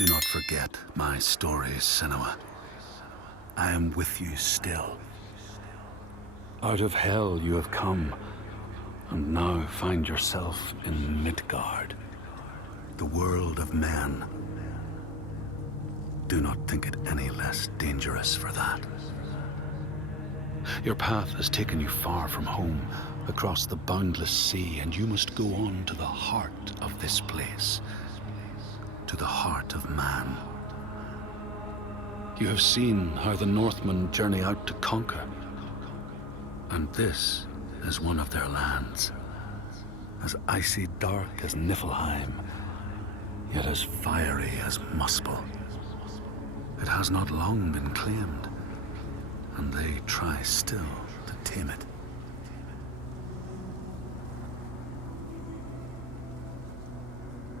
Do not forget my stories, Senua. I am with you still. Out of hell you have come, and now find yourself in Midgard, the world of men. Do not think it any less dangerous for that. Your path has taken you far from home, across the boundless sea, and you must go on to the heart of this place, to the heart of man. You have seen how the Northmen journey out to conquer, and this is one of their lands, as icy dark as Niflheim, yet as fiery as Muspel. It has not long been claimed, and they try still to tame it.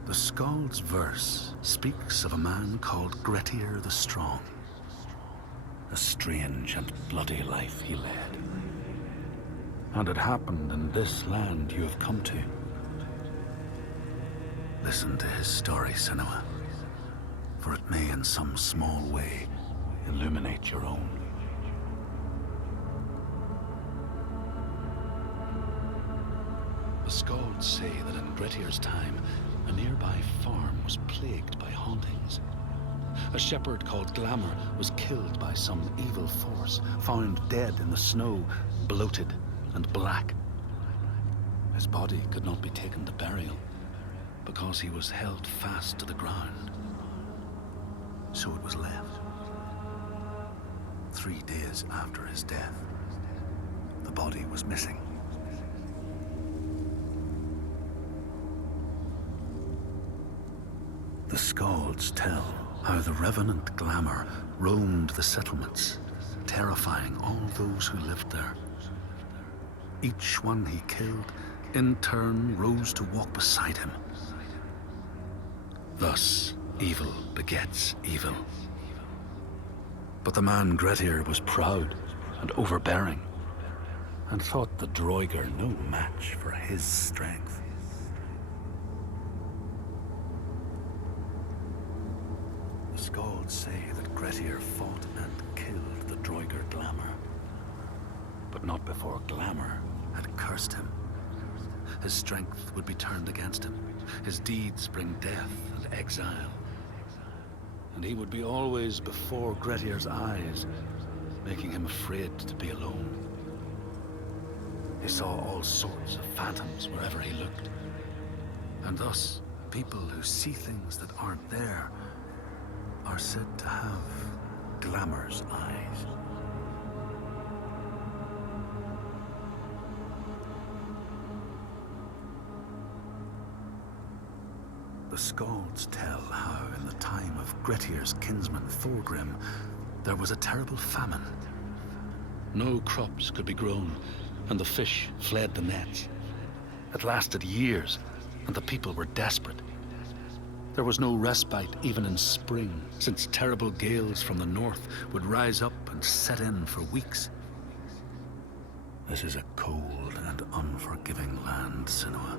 The Skald's verse speaks of a man called Grettir the Strong. A strange and bloody life he led. And it happened in this land you have come to. Listen to his story, Senua, for it may in some small way illuminate your own. The Skalds say that in Grettir's time, a nearby farm was plagued by hauntings. A shepherd called Glamour was killed by some evil force, found dead in the snow, bloated and black. His body could not be taken to burial, because he was held fast to the ground. So it was left. 3 days after his death, the body was missing. The Skalds tell how the revenant Glamour roamed the settlements, terrifying all those who lived there. Each one he killed, in turn, rose to walk beside him. Thus, evil begets evil. But the man Grettir was proud and overbearing, and thought the Droiger no match for his strength. The Skalds say that Grettir fought and killed the Droiger Glamour, but not before Glamour had cursed him. His strength would be turned against him, his deeds bring death and exile, and he would be always before Grettir's eyes, making him afraid to be alone. He saw all sorts of phantoms wherever he looked, and thus people who see things that aren't there are said to have Glamour's eyes. The Skalds tell how in the time of Grettir's kinsman Thorgrim, there was a terrible famine. No crops could be grown, and the fish fled the nets. It lasted years, and the people were desperate. There was no respite even in spring, since terrible gales from the north would rise up and set in for weeks. This is a cold and unforgiving land, Senua.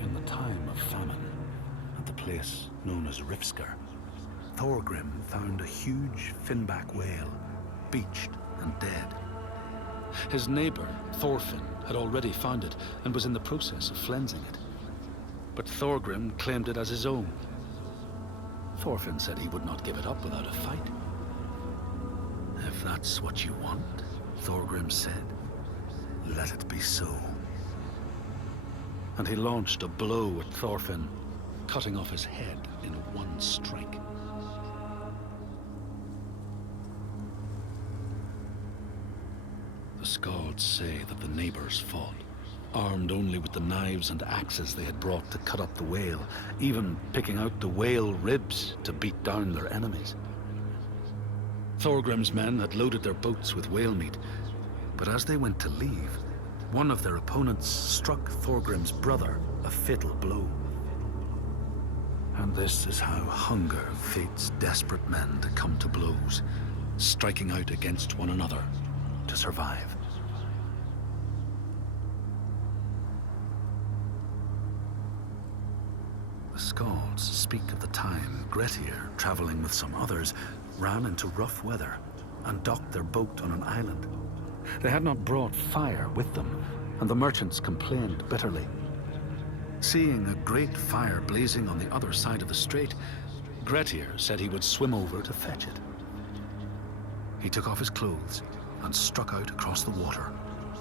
In the time of famine, at the place known as Rifskar, Thorgrim found a huge finback whale, beached and dead. His neighbor, Thorfinn, had already found it and was in the process of flensing it. But Thorgrim claimed it as his own. Thorfinn said he would not give it up without a fight. If that's what you want, Thorgrim said, let it be so. And he launched a blow at Thorfinn, cutting off his head in one strike. The Skalds say that the neighbors fought, armed only with the knives and axes they had brought to cut up the whale, even picking out the whale ribs to beat down their enemies. Thorgrim's men had loaded their boats with whale meat, but as they went to leave, one of their opponents struck Thorgrim's brother a fatal blow. And this is how hunger fates desperate men to come to blows, striking out against one another to survive. Skalds speak of the time Grettir, traveling with some others, ran into rough weather and docked their boat on an island. They had not brought fire with them, and the merchants complained bitterly. Seeing a great fire blazing on the other side of the strait, Grettir said he would swim over to fetch it. He took off his clothes and struck out across the water,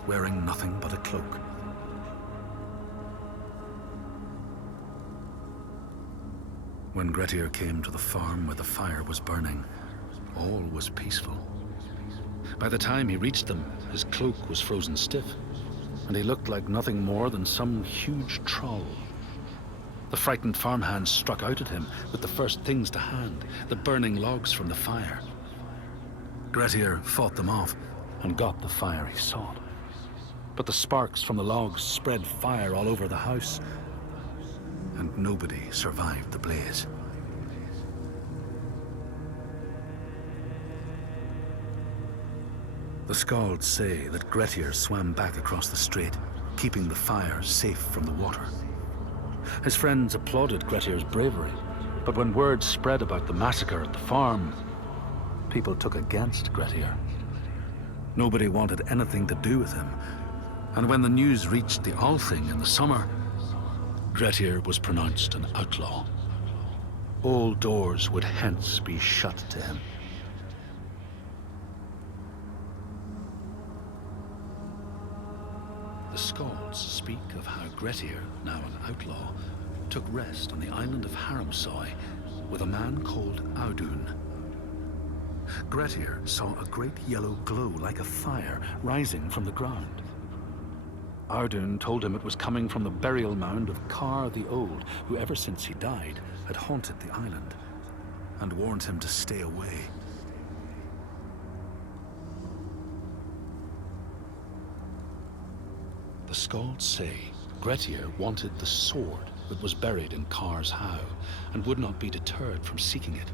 wearing nothing but a cloak. When Grettir came to the farm where the fire was burning, all was peaceful. By the time he reached them, his cloak was frozen stiff, and he looked like nothing more than some huge troll. The frightened farmhands struck out at him with the first things to hand, the burning logs from the fire. Grettir fought them off and got the fire he sought. But the sparks from the logs spread fire all over the house, and nobody survived the blaze. The Skalds say that Grettir swam back across the strait, keeping the fire safe from the water. His friends applauded Grettir's bravery, but when word spread about the massacre at the farm, people took against Grettir. Nobody wanted anything to do with him, and when the news reached the Althing in the summer, Grettir was pronounced an outlaw. All doors would hence be shut to him. The Skalds speak of how Grettir, now an outlaw, took rest on the island of Haramsoy with a man called Audun. Grettir saw a great yellow glow like a fire rising from the ground. Audun told him it was coming from the burial mound of Kar the Old, who ever since he died had haunted the island, and warned him to stay away. The Skalds say Grettir wanted the sword that was buried in Kar's howe, and would not be deterred from seeking it.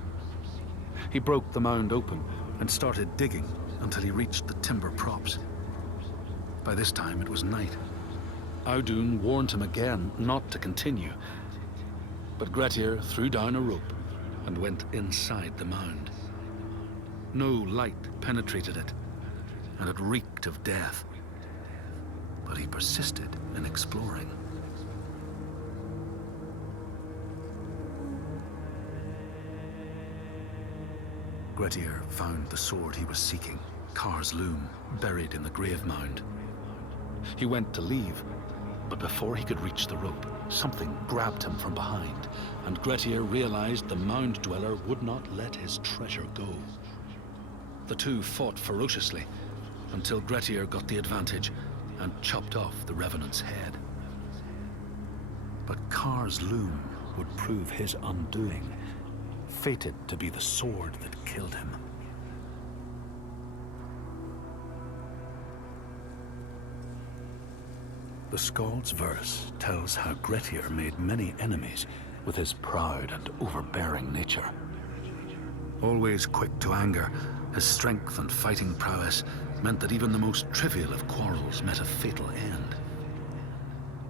He broke the mound open and started digging until he reached the timber props. By this time it was night. Audun warned him again not to continue, but Grettir threw down a rope and went inside the mound. No light penetrated it, and it reeked of death. But he persisted in exploring. Grettir found the sword he was seeking, Kar's loom, buried in the grave mound. He went to leave, but before he could reach the rope, something grabbed him from behind, and Grettir realized the mound dweller would not let his treasure go. The two fought ferociously until Grettir got the advantage and chopped off the revenant's head. But Kar's loom would prove his undoing, fated to be the sword that killed him. The Skald's verse tells how Grettir made many enemies with his proud and overbearing nature. Always quick to anger, his strength and fighting prowess meant that even the most trivial of quarrels met a fatal end.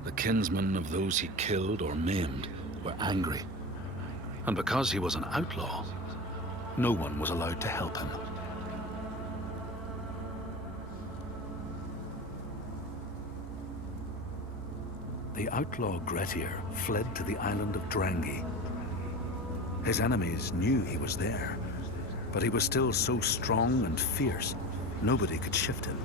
The kinsmen of those he killed or maimed were angry, and because he was an outlaw, no one was allowed to help him. The outlaw Grettir fled to the island of Drangi. His enemies knew he was there, but he was still so strong and fierce, nobody could shift him.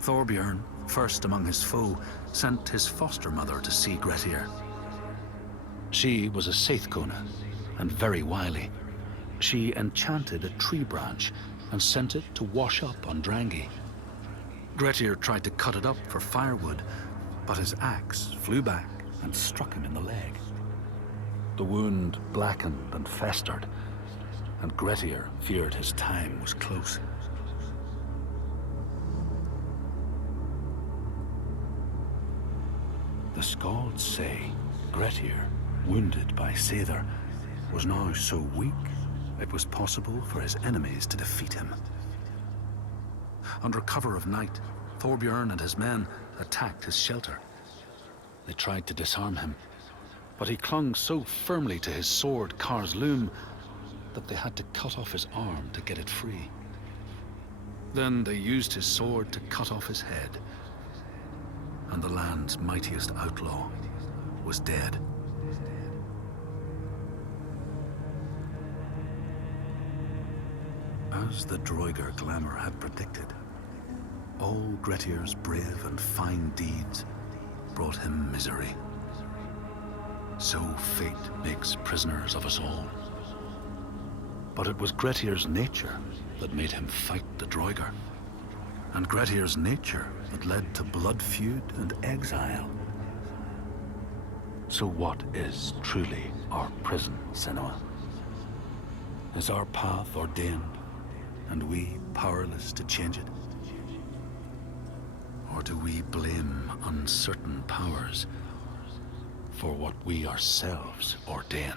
Thorbjorn, first among his foe, sent his foster mother to see Grettir. She was a Seithkona, and very wily. She enchanted a tree branch and sent it to wash up on Drangi. Grettir tried to cut it up for firewood, but his axe flew back and struck him in the leg. The wound blackened and festered, and Grettir feared his time was close. The Skalds say Grettir, wounded by Seidr, was now so weak it was possible for his enemies to defeat him. Under cover of night, Thorbjorn and his men attacked his shelter. They tried to disarm him, but he clung so firmly to his sword, Kar's loom, that they had to cut off his arm to get it free. Then they used his sword to cut off his head, and the land's mightiest outlaw was dead. As the Droigar glamour had predicted, all Gretir's brave and fine deeds brought him misery. So fate makes prisoners of us all. But it was Gretir's nature that made him fight the Droigar, and Gretir's nature that led to blood feud and exile. So what is truly our prison, Senua? Is our path ordained, and we powerless to change it? Or do we blame uncertain powers for what we ourselves ordain?